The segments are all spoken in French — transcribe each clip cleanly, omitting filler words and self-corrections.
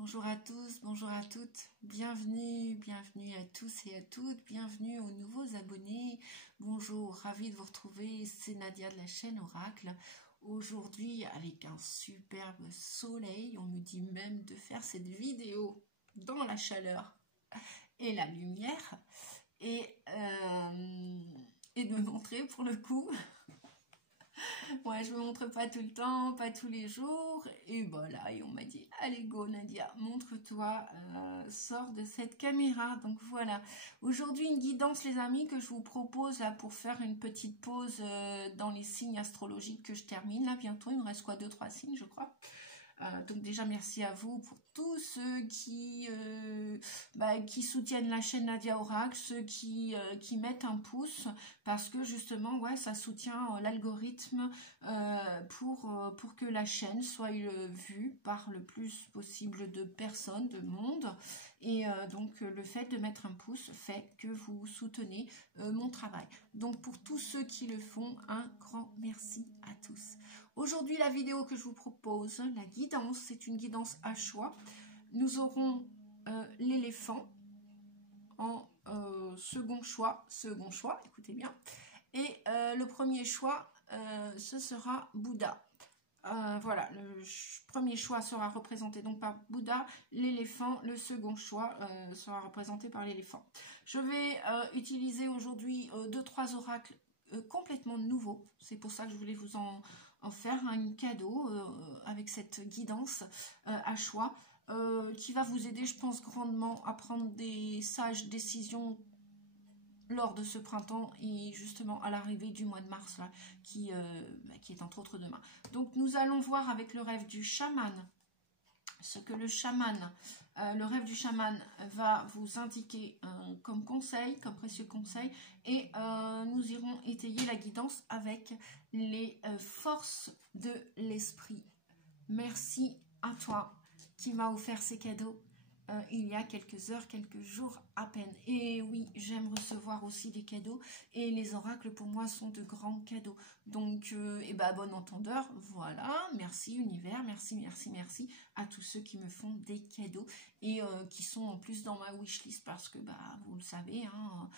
Bonjour à tous, bonjour à toutes, bienvenue à tous et à toutes, bienvenue aux nouveaux abonnés. Bonjour, ravi de vous retrouver, c'est Nadia de la chaîne Oracle. Aujourd'hui avec un superbe soleil, on me dit même de faire cette vidéo dans la chaleur et la lumière et de me montrer pour le coup. Ouais, je ne me montre pas tout le temps, pas tous les jours. Et voilà, et on m'a dit, allez go Nadia, montre-toi, sors de cette caméra. Donc voilà, aujourd'hui une guidance les amis que je vous propose là pour faire une petite pause dans les signes astrologiques que je termine. Là bientôt, il me reste quoi, 2-3 signes je crois. Donc déjà merci à vous pour tous ceux qui soutiennent la chaîne Nadia Oracle, ceux qui mettent un pouce parce que justement ouais ça soutient l'algorithme pour que la chaîne soit vue par le plus possible de personnes, de monde et donc le fait de mettre un pouce fait que vous soutenez mon travail. Donc pour tous ceux qui le font, un grand merci à tous. Aujourd'hui, la vidéo que je vous propose, la guidance, c'est une guidance à choix. Nous aurons l'éléphant en second choix, écoutez bien. Et le premier choix, ce sera Bouddha. Voilà, le premier choix sera représenté donc par Bouddha, l'éléphant, le second choix sera représenté par l'éléphant. Je vais utiliser aujourd'hui 2-3 oracles complètement nouveaux, c'est pour ça que je voulais vous en faire un cadeau avec cette guidance à choix qui va vous aider, je pense, grandement à prendre des sages décisions lors de ce printemps et justement à l'arrivée du mois de mars là, qui est entre autres demain. Donc nous allons voir avec le rêve du chaman ce que le rêve du chaman va vous indiquer comme conseil, comme précieux conseil, et nous irons étayer la guidance avec les forces de l'esprit. Merci à toi qui m'a offert ces cadeaux il y a quelques heures, quelques jours à peine. Et oui, j'aime recevoir aussi des cadeaux et les oracles pour moi sont de grands cadeaux. Donc, bon entendeur, voilà, merci univers, merci à tous ceux qui me font des cadeaux et qui sont en plus dans ma wishlist parce que vous le savez, hein,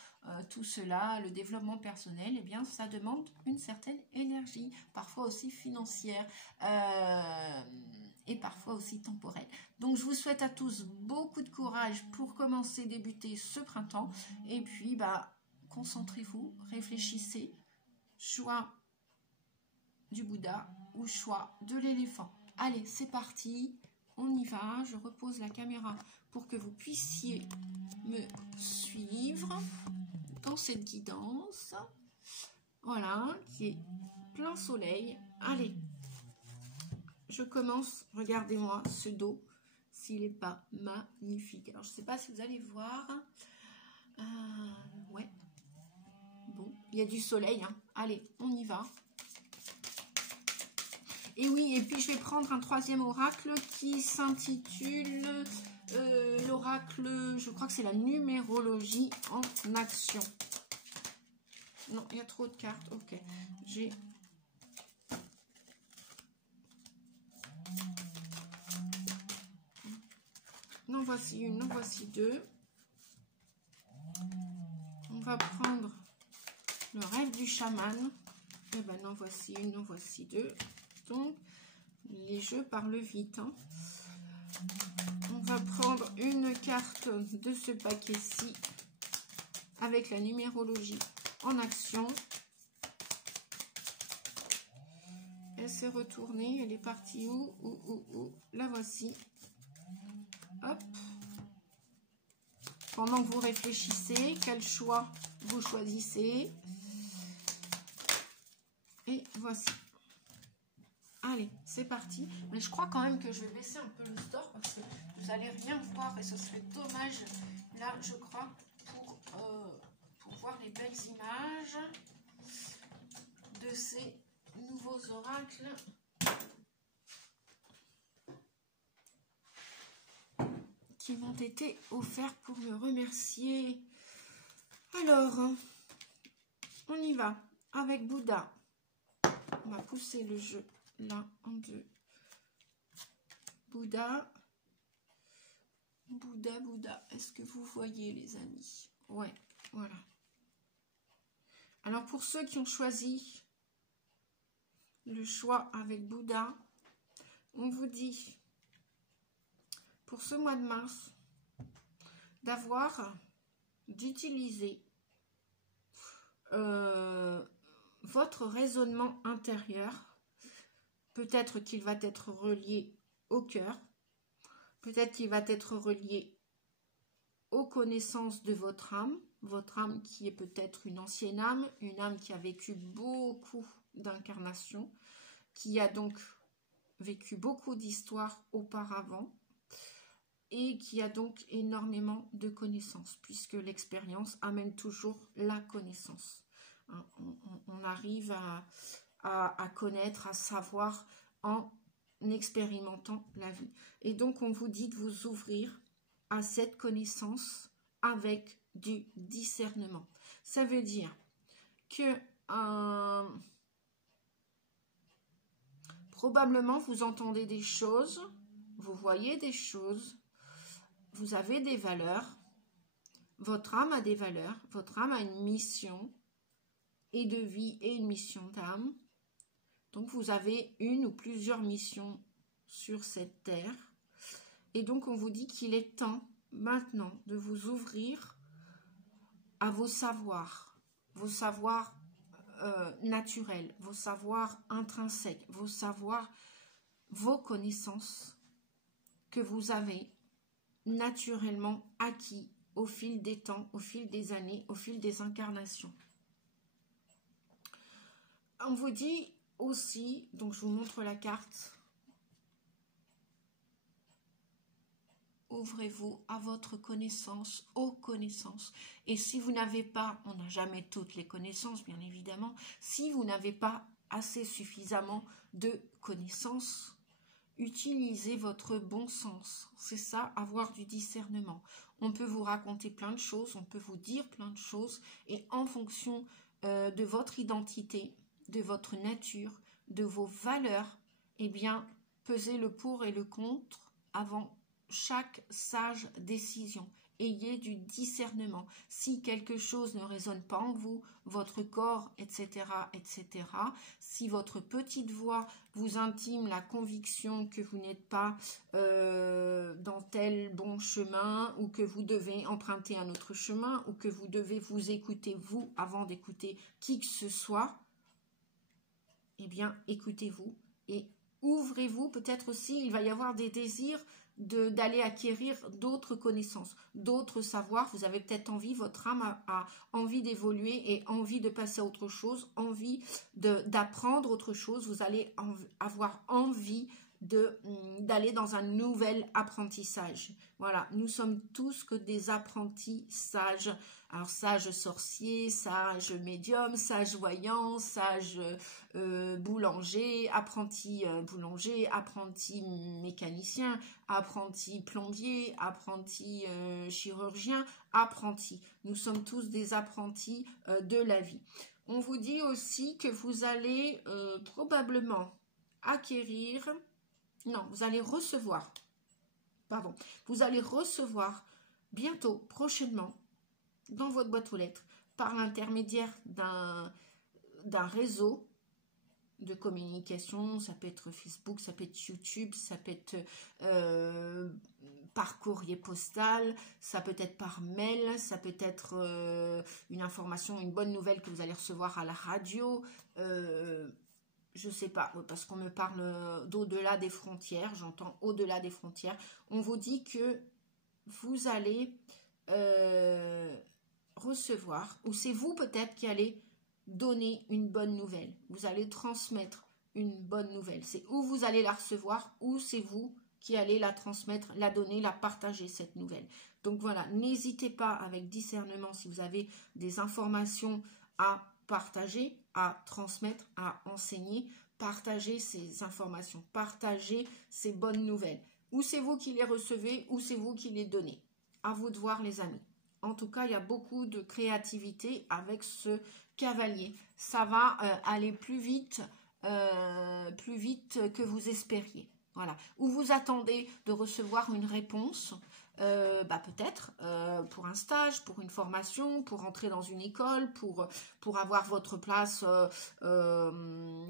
tout cela, le développement personnel, eh bien ça demande une certaine énergie, parfois aussi financière et parfois aussi temporelle. Donc je vous souhaite à tous beaucoup de courage pour commencer, débuter ce printemps. Et puis concentrez-vous, réfléchissez, choix du Bouddha ou choix de l'éléphant. Allez, c'est parti, on y va. Je repose la caméra pour que vous puissiez me suivre dans cette guidance. Voilà, qui est plein soleil. Allez, je commence. Regardez-moi ce dos. S'il n'est pas magnifique. Alors, je ne sais pas si vous allez voir. Ouais. Bon, il y a du soleil. Hein. Allez, on y va. Et oui, et puis je vais prendre un troisième oracle qui s'intitule l'oracle, je crois que c'est la numérologie en action. Non, il y a trop de cartes. Ok. J'ai... Non, voici une, non, voici deux. On va prendre le rêve du chaman. Et ben non, voici une, non, voici deux. Donc, les jeux parlent vite. Hein. On va prendre une carte de ce paquet-ci avec la numérologie en action. Elle s'est retournée. Elle est partie où? La voici. Hop. Pendant que vous réfléchissez, quel choix vous choisissez. Et voici. Allez, c'est parti. Mais je crois quand même que je vais baisser un peu le store parce que vous n'allez rien voir et ce serait dommage. Là, je crois, pour voir les belles images de ces nouveaux oracles. Qui m'ont été offerts pour me remercier. Alors, on y va avec Bouddha. On va pousser le jeu là en deux. Bouddha, Bouddha, Bouddha. Est-ce que vous voyez, les amis? Ouais, voilà. Alors, pour ceux qui ont choisi le choix avec Bouddha, on vous dit, pour ce mois de mars, d'utiliser votre raisonnement intérieur. Peut-être qu'il va être relié au cœur, peut-être qu'il va être relié aux connaissances de votre âme qui est peut-être une ancienne âme, une âme qui a vécu beaucoup d'incarnations, qui a donc vécu beaucoup d'histoires auparavant et qui a donc énormément de connaissances, puisque l'expérience amène toujours la connaissance. On arrive à connaître, à savoir en expérimentant la vie. Et donc, on vous dit de vous ouvrir à cette connaissance avec du discernement. Ça veut dire que probablement vous entendez des choses, vous voyez des choses, vous avez des valeurs, votre âme a des valeurs, votre âme a une mission et de vie et une mission d'âme. Donc vous avez une ou plusieurs missions sur cette terre. Et donc on vous dit qu'il est temps maintenant de vous ouvrir à vos savoirs naturels, vos savoirs intrinsèques, vos connaissances que vous avez naturellement acquis au fil des temps, au fil des années, au fil des incarnations. On vous dit aussi, donc je vous montre la carte, ouvrez-vous à votre connaissance, aux connaissances. Et si vous n'avez pas, on n'a jamais toutes les connaissances, bien évidemment, si vous n'avez pas assez suffisamment de connaissances, utilisez votre bon sens. C'est ça, avoir du discernement. On peut vous raconter plein de choses, on peut vous dire plein de choses, et en fonction de votre identité, de votre nature, de vos valeurs, eh bien, pesez le pour et le contre avant chaque sage décision. Ayez du discernement. Si quelque chose ne résonne pas en vous, votre corps, etc., etc., si votre petite voix vous intime la conviction que vous n'êtes pas dans tel bon chemin, ou que vous devez emprunter un autre chemin, ou que vous devez vous écouter vous avant d'écouter qui que ce soit, eh bien, écoutez-vous et ouvrez-vous. Peut-être aussi, il va y avoir des désirs d'aller acquérir d'autres connaissances, d'autres savoirs. Vous avez peut-être envie, votre âme a envie d'évoluer et envie de passer à autre chose, envie d'apprendre autre chose. Vous allez avoir envie d'aller dans un nouvel apprentissage. Voilà, nous sommes tous que des apprentis sages. Alors, sage sorcier, sage médium, sage voyant, sage boulanger, apprenti boulanger, apprenti mécanicien, apprenti plombier, apprenti chirurgien, apprenti. Nous sommes tous des apprentis de la vie. On vous dit aussi que vous allez probablement acquérir, non, vous allez recevoir, pardon, vous allez recevoir bientôt, prochainement, dans votre boîte aux lettres, par l'intermédiaire d'un réseau de communication. Ça peut être Facebook, ça peut être YouTube, ça peut être par courrier postal, ça peut être par mail, ça peut être une information, une bonne nouvelle que vous allez recevoir à la radio, je sais pas, parce qu'on me parle d'au-delà des frontières, j'entends au-delà des frontières. On vous dit que vous allez recevoir, ou c'est vous peut-être qui allez donner une bonne nouvelle, vous allez transmettre une bonne nouvelle. C'est où vous allez la recevoir, ou c'est vous qui allez la transmettre, la donner, la partager, cette nouvelle. Donc voilà, n'hésitez pas avec discernement, si vous avez des informations à partager, à transmettre, à enseigner, partagez ces informations, partagez ces bonnes nouvelles. Ou c'est vous qui les recevez, ou c'est vous qui les donnez. À vous de voir, les amis. En tout cas, il y a beaucoup de créativité avec ce cavalier. Ça va aller plus vite que vous espériez. Voilà. Ou vous attendez de recevoir une réponse, peut-être pour un stage, pour une formation, pour entrer dans une école, pour avoir votre place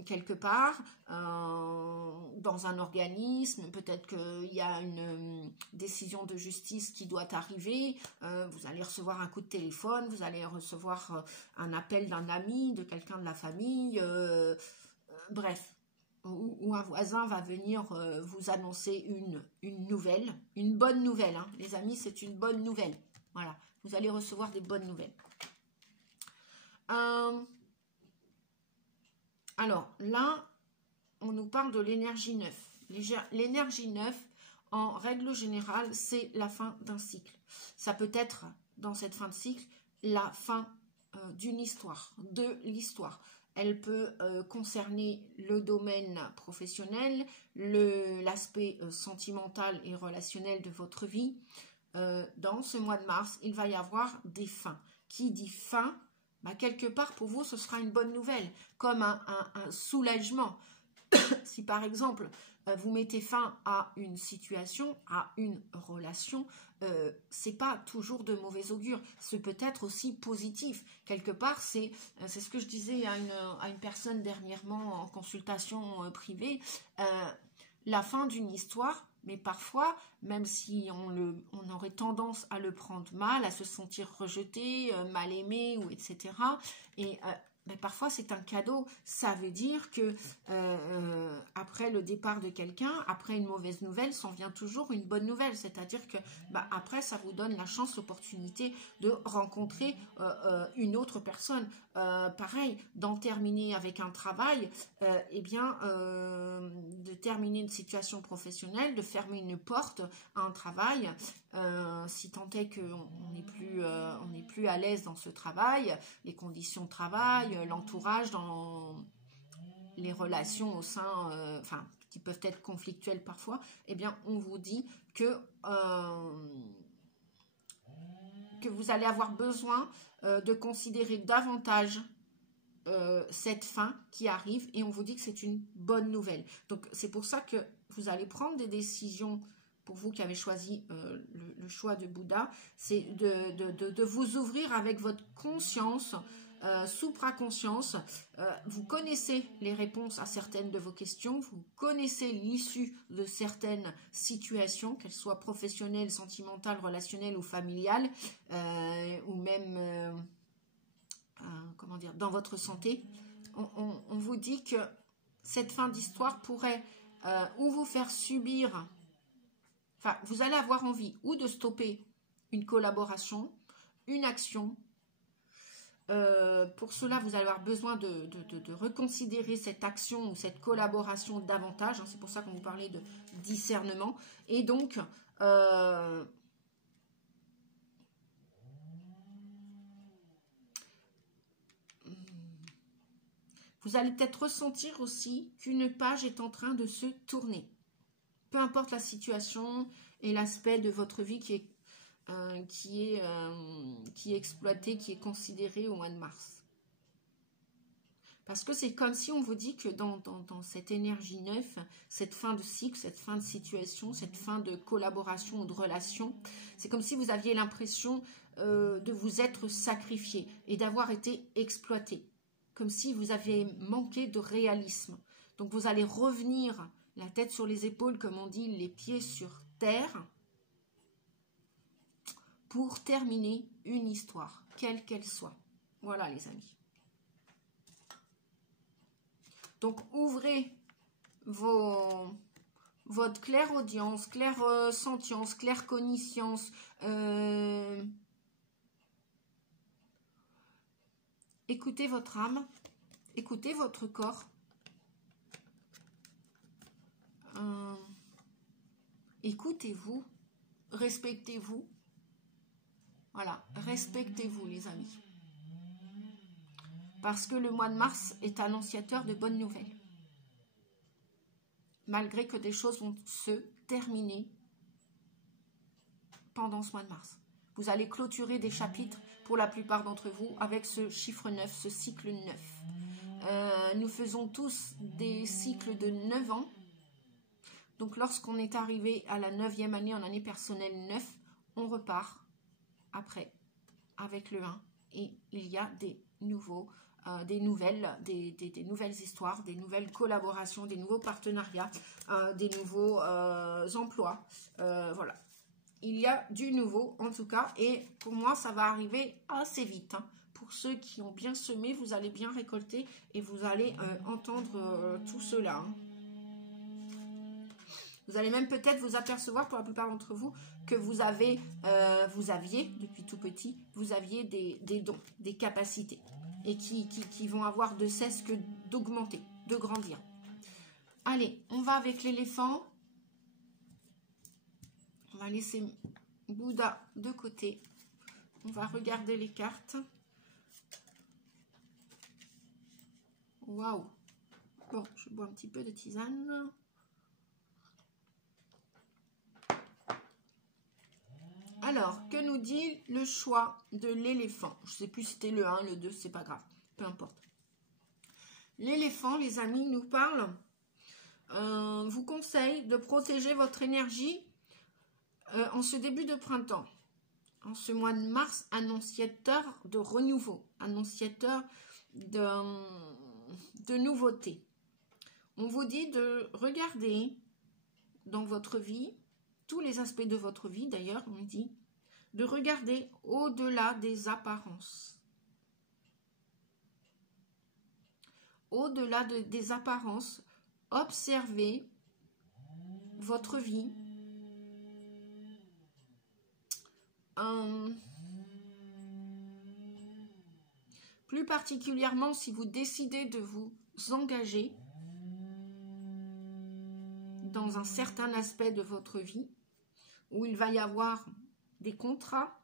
quelque part, dans un organisme. Peut-être qu'il y a une décision de justice qui doit arriver. Vous allez recevoir un coup de téléphone, vous allez recevoir un appel d'un ami, de quelqu'un de la famille, bref. Ou un voisin va venir vous annoncer une nouvelle, une bonne nouvelle, hein. Les amis, c'est une bonne nouvelle. Voilà, vous allez recevoir des bonnes nouvelles. Alors, là, on nous parle de l'énergie 9. L'énergie 9, en règle générale, c'est la fin d'un cycle. Ça peut être, dans cette fin de cycle, la fin d'une histoire, de l'histoire. Elle peut concerner le domaine professionnel, l'aspect sentimental et relationnel de votre vie. Dans ce mois de mars, il va y avoir des fins. Qui dit fin, quelque part pour vous, ce sera une bonne nouvelle, comme un soulagement. Si par exemple, vous mettez fin à une situation, à une relation, c'est pas toujours de mauvais augure, c'est peut-être aussi positif. Quelque part, c'est ce que je disais à une personne dernièrement en consultation privée, la fin d'une histoire, mais parfois, même si on aurait tendance à le prendre mal, à se sentir rejeté, mal aimé, ou etc., et parfois c'est un cadeau. Ça veut dire que après le départ de quelqu'un, après une mauvaise nouvelle, s'en vient toujours une bonne nouvelle. C'est-à-dire que après ça vous donne la chance, l'opportunité de rencontrer une autre personne. Pareil, d'en terminer avec un travail, de terminer une situation professionnelle, de fermer une porte à un travail, si tant est qu'on n'est plus à l'aise dans ce travail, les conditions de travail, l'entourage, dans les relations au sein, qui peuvent être conflictuelles parfois, on vous dit que vous allez avoir besoin de considérer davantage cette fin qui arrive, et on vous dit que c'est une bonne nouvelle. Donc c'est pour ça que vous allez prendre des décisions. Pour vous qui avez choisi le choix de Bouddha, c'est de vous ouvrir avec votre conscience, supraconscience. Vous connaissez les réponses à certaines de vos questions, vous connaissez l'issue de certaines situations, qu'elles soient professionnelles, sentimentales, relationnelles ou familiales, ou même dans votre santé. On vous dit que cette fin d'histoire pourrait ou vous faire subir, vous allez avoir envie ou de stopper une collaboration, une action. Pour cela, vous allez avoir besoin de reconsidérer cette action ou cette collaboration davantage. C'est pour ça qu'on vous parlait de discernement. Et donc, vous allez peut-être ressentir aussi qu'une page est en train de se tourner. Peu importe la situation et l'aspect de votre vie qui est exploité, qui est considéré au mois de mars. Parce que c'est comme si on vous dit que dans cette énergie 9, cette fin de cycle, cette fin de situation, cette fin de collaboration ou de relation, c'est comme si vous aviez l'impression de vous être sacrifié et d'avoir été exploité. Comme si vous aviez manqué de réalisme. Donc vous allez revenir la tête sur les épaules, comme on dit, les pieds sur terre, pour terminer une histoire, quelle qu'elle soit. Voilà les amis. Donc ouvrez votre clairaudience, clairsentience, claircogniscience, écoutez votre âme, écoutez votre corps. Écoutez-vous, respectez-vous. Voilà, respectez-vous les amis. Parce que le mois de mars est annonciateur de bonnes nouvelles. Malgré que des choses vont se terminer pendant ce mois de mars. Vous allez clôturer des chapitres pour la plupart d'entre vous avec ce chiffre 9, ce cycle 9. Nous faisons tous des cycles de 9 ans. Donc, lorsqu'on est arrivé à la 9e année, en année personnelle 9, on repart après avec le 1. Et il y a des nouvelles histoires, des nouvelles collaborations, des nouveaux partenariats, des nouveaux emplois. Voilà. Il y a du nouveau, en tout cas. Et pour moi, ça va arriver assez vite. Hein. Pour ceux qui ont bien semé, vous allez bien récolter et vous allez entendre tout cela. Hein. Vous allez même peut-être vous apercevoir, pour la plupart d'entre vous, que vous aviez, depuis tout petit, vous aviez des dons, des capacités, et qui vont avoir de cesse que d'augmenter, de grandir. Allez, on va avec l'éléphant. On va laisser Bouddha de côté. On va regarder les cartes. Waouh! Bon, je bois un petit peu de tisane. Alors, que nous dit le choix de l'éléphant? Je ne sais plus si c'était le 1, le 2, c'est pas grave. Peu importe. L'éléphant, les amis, nous parle, vous conseille de protéger votre énergie en ce début de printemps. En ce mois de mars, annonciateur de renouveau, annonciateur de nouveauté. On vous dit de regarder dans votre vie, tous les aspects de votre vie d'ailleurs, on dit, de regarder au-delà des apparences. Au-delà des apparences, observez votre vie. Plus particulièrement si vous décidez de vous engager dans un certain aspect de votre vie, où il va y avoir des contrats,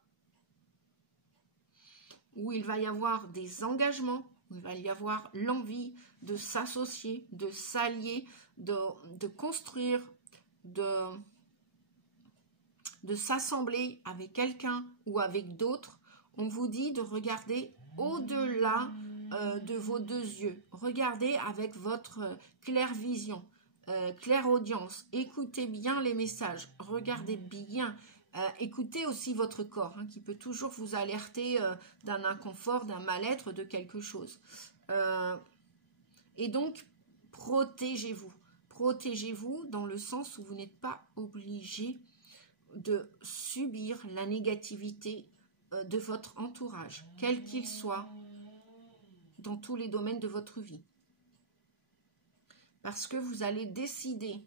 où il va y avoir des engagements, où il va y avoir l'envie de s'associer, de s'allier, de construire, de s'assembler avec quelqu'un ou avec d'autres. On vous dit de regarder au-delà de vos deux yeux. Regardez avec votre clairvision, clairaudience. Écoutez bien les messages. Regardez bien. Écoutez aussi votre corps, hein, qui peut toujours vous alerter d'un inconfort, d'un mal-être, de quelque chose. Et donc, protégez-vous. Protégez-vous dans le sens où vous n'êtes pas obligé de subir la négativité de votre entourage, quel qu'il soit, dans tous les domaines de votre vie. Parce que vous allez décider,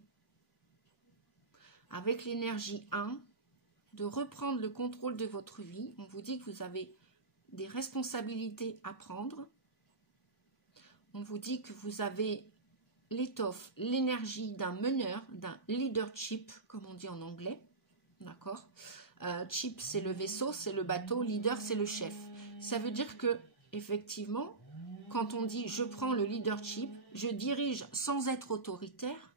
avec l'énergie 1, de reprendre le contrôle de votre vie. On vous dit que vous avez des responsabilités à prendre. On vous dit que vous avez l'étoffe, l'énergie d'un meneur, d'un leadership, comme on dit en anglais. D'accord? Chip, c'est le vaisseau, c'est le bateau. Leader, c'est le chef. Ça veut dire que, effectivement, quand on dit « je prends le leadership », je dirige sans être autoritaire.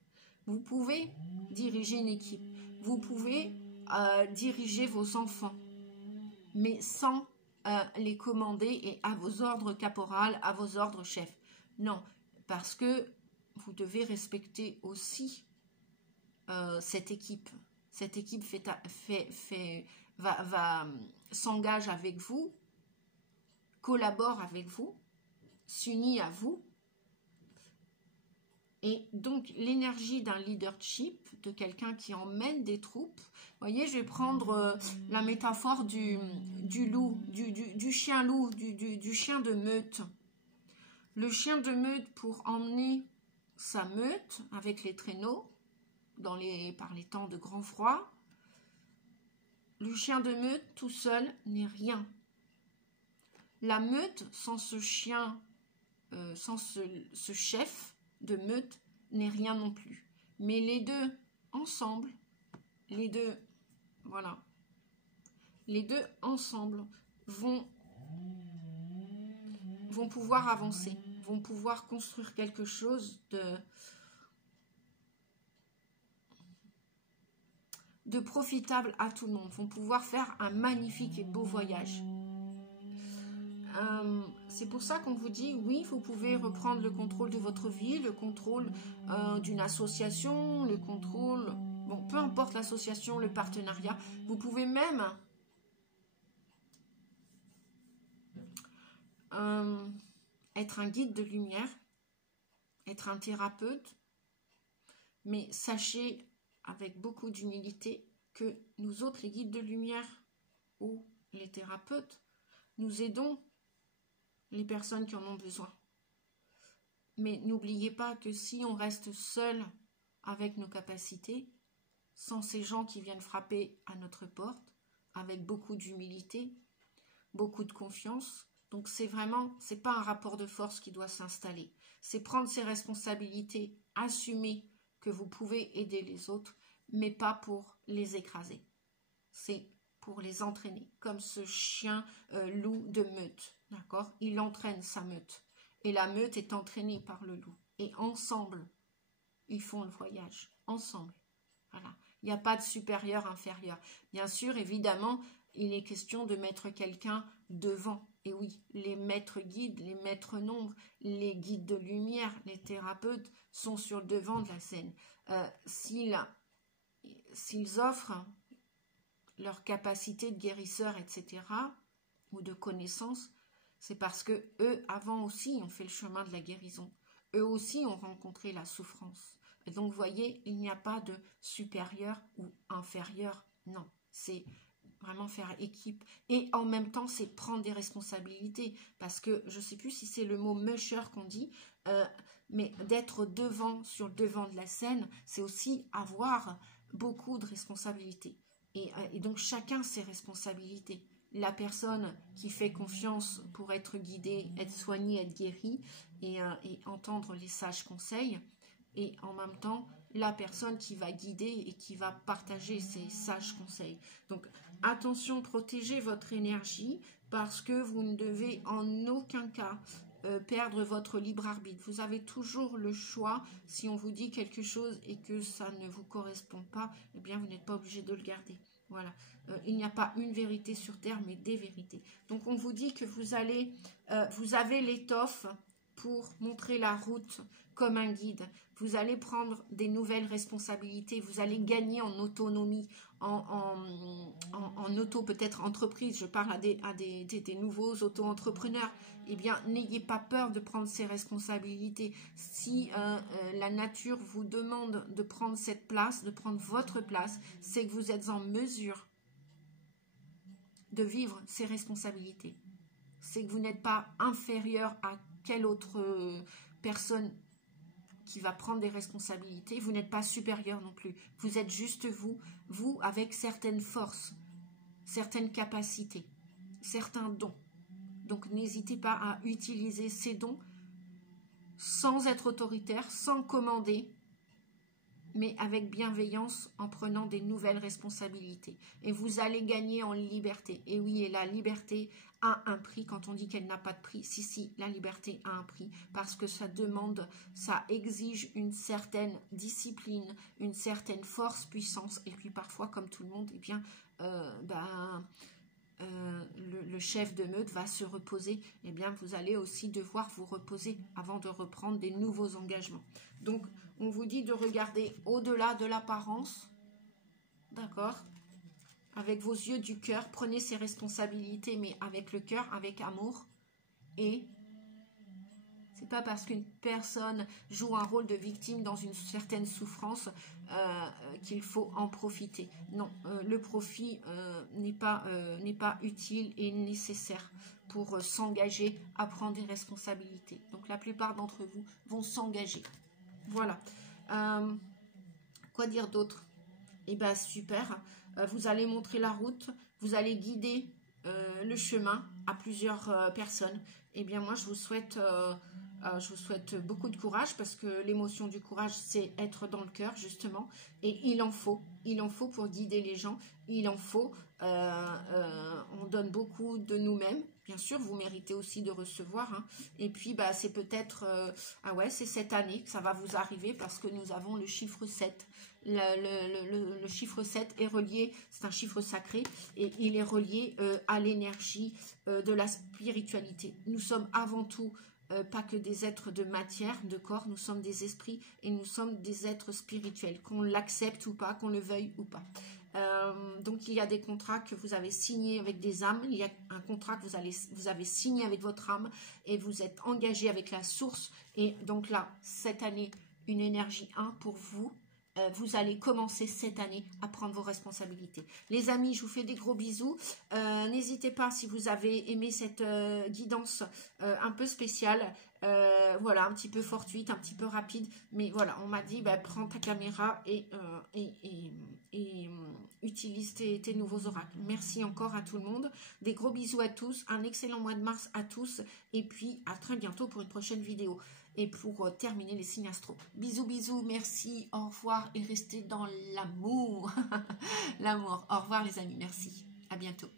Vous pouvez diriger une équipe. Vous pouvez diriger vos enfants, mais sans les commander et à vos ordres caporal, à vos ordres chefs. Non, parce que vous devez respecter aussi cette équipe. Cette équipe s'engage avec vous, collabore avec vous, s'unit à vous. Et donc, l'énergie d'un leadership, de quelqu'un qui emmène des troupes. Vous voyez, je vais prendre la métaphore du loup, du chien loup, du chien de meute. Le chien de meute, pour emmener sa meute avec les traîneaux, par les temps de grand froid, le chien de meute tout seul n'est rien. La meute, sans ce chien, sans ce chef de meute, n'est rien non plus. Mais les deux ensemble, les deux ensemble vont pouvoir avancer, vont pouvoir construire quelque chose de profitable à tout le monde, vont pouvoir faire un magnifique et beau voyage. c'est pour ça qu'on vous dit, oui, vous pouvez reprendre le contrôle de votre vie, le contrôle d'une association, le contrôle, bon, peu importe l'association, le partenariat. Vous pouvez même être un guide de lumière, être un thérapeute, mais sachez avec beaucoup d'humilité que nous autres, les guides de lumière ou les thérapeutes, nous aidons les personnes qui en ont besoin. Mais n'oubliez pas que si on reste seul avec nos capacités, sans ces gens qui viennent frapper à notre porte, avec beaucoup d'humilité, beaucoup de confiance, donc c'est pas un rapport de force qui doit s'installer. C'est prendre ses responsabilités, assumer que vous pouvez aider les autres, mais pas pour les écraser. C'est pour les entraîner, comme ce chien loup de meute, d'accord? Il entraîne sa meute, et la meute est entraînée par le loup. Et ensemble, ils font le voyage, ensemble. Voilà. Il n'y a pas de supérieur, inférieur. Bien sûr, évidemment, il est question de mettre quelqu'un devant. Et oui, les maîtres guides, les maîtres nombres, les guides de lumière, les thérapeutes sont sur le devant de la scène. S'ils offrent leur capacité de guérisseur, etc., ou de connaissance, c'est parce que eux, avant aussi, ont fait le chemin de la guérison. Eux aussi ont rencontré la souffrance. Et donc, vous voyez, il n'y a pas de supérieur ou inférieur. Non, c'est vraiment faire équipe. Et en même temps, c'est prendre des responsabilités. Parce que, je ne sais plus si c'est le mot musher qu'on dit, mais d'être sur le devant de la scène, c'est aussi avoir beaucoup de responsabilités. Et donc, chacun ses responsabilités. La personne qui fait confiance pour être guidée, être soignée, être guérie et entendre les sages conseils. Et en même temps, la personne qui va guider et qui va partager ses sages conseils. Donc, attention, protégez votre énergie parce que vous ne devez en aucun cas perdre votre libre arbitre. Vous avez toujours le choix. Si on vous dit quelque chose et que ça ne vous correspond pas, eh bien, vous n'êtes pas obligé de le garder. Voilà. Il n'y a pas une vérité sur Terre, mais des vérités. Donc, on vous dit que vous avez l'étoffe pour montrer la route comme un guide. Vous allez prendre des nouvelles responsabilités, vous allez gagner en autonomie, en auto peut-être entreprise. Je parle à des nouveaux auto-entrepreneurs. Eh bien, n'ayez pas peur de prendre ces responsabilités. Si la nature vous demande de prendre cette place, de prendre votre place, c'est que vous êtes en mesure de vivre ces responsabilités. C'est que vous n'êtes pas inférieur à quelle autre personne qui va prendre des responsabilités. Vous n'êtes pas supérieur non plus. Vous êtes juste vous avec certaines forces, certaines capacités, certains dons. Donc n'hésitez pas à utiliser ces dons sans être autoritaire, sans commander, mais avec bienveillance en prenant des nouvelles responsabilités. Et vous allez gagner en liberté. Et oui, et la liberté a un prix. Quand on dit qu'elle n'a pas de prix, si, la liberté a un prix. Parce que ça exige une certaine discipline, une certaine force, puissance. Et puis parfois, comme tout le monde, eh bien, le chef de meute va se reposer. Eh bien, vous allez aussi devoir vous reposer avant de reprendre des nouveaux engagements. Donc, on vous dit de regarder au-delà de l'apparence, d'accord? Avec vos yeux du cœur, prenez ces responsabilités, mais avec le cœur, avec amour. Et c'est pas parce qu'une personne joue un rôle de victime dans une certaine souffrance qu'il faut en profiter. Non, le profit n'est pas utile et nécessaire pour s'engager à prendre des responsabilités. Donc la plupart d'entre vous vont s'engager. Voilà. Quoi dire d'autre? Eh bien, super. Vous allez montrer la route, vous allez guider le chemin à plusieurs personnes. Eh bien, moi, je vous souhaite beaucoup de courage parce que l'émotion du courage, c'est être dans le cœur, justement. Et il en faut pour guider les gens. Il en faut. On donne beaucoup de nous-mêmes. Bien sûr, vous méritez aussi de recevoir. Hein. Et puis, c'est peut-être... c'est cette année que ça va vous arriver parce que nous avons le chiffre 7. Le chiffre 7 est relié, c'est un chiffre sacré, et il est relié à l'énergie de la spiritualité. Nous sommes avant tout pas que des êtres de matière, de corps, nous sommes des esprits et nous sommes des êtres spirituels, qu'on l'accepte ou pas, qu'on le veuille ou pas. Donc il y a des contrats que vous avez signés avec des âmes, il y a un contrat que vous avez signé avec votre âme et vous êtes engagé avec la source. Et donc là, cette année, une énergie 1 pour vous. Vous allez commencer cette année à prendre vos responsabilités. Les amis, je vous fais des gros bisous. N'hésitez pas, si vous avez aimé cette guidance un peu spéciale, voilà, un petit peu fortuite, un petit peu rapide, mais voilà, on m'a dit, bah, prends ta caméra et utilise tes nouveaux oracles. Merci encore à tout le monde. Des gros bisous à tous, un excellent mois de mars à tous, et puis à très bientôt pour une prochaine vidéo. Et pour terminer les signes astro. Bisous, bisous, merci, au revoir et restez dans l'amour. L'amour. Au revoir les amis, merci. À bientôt.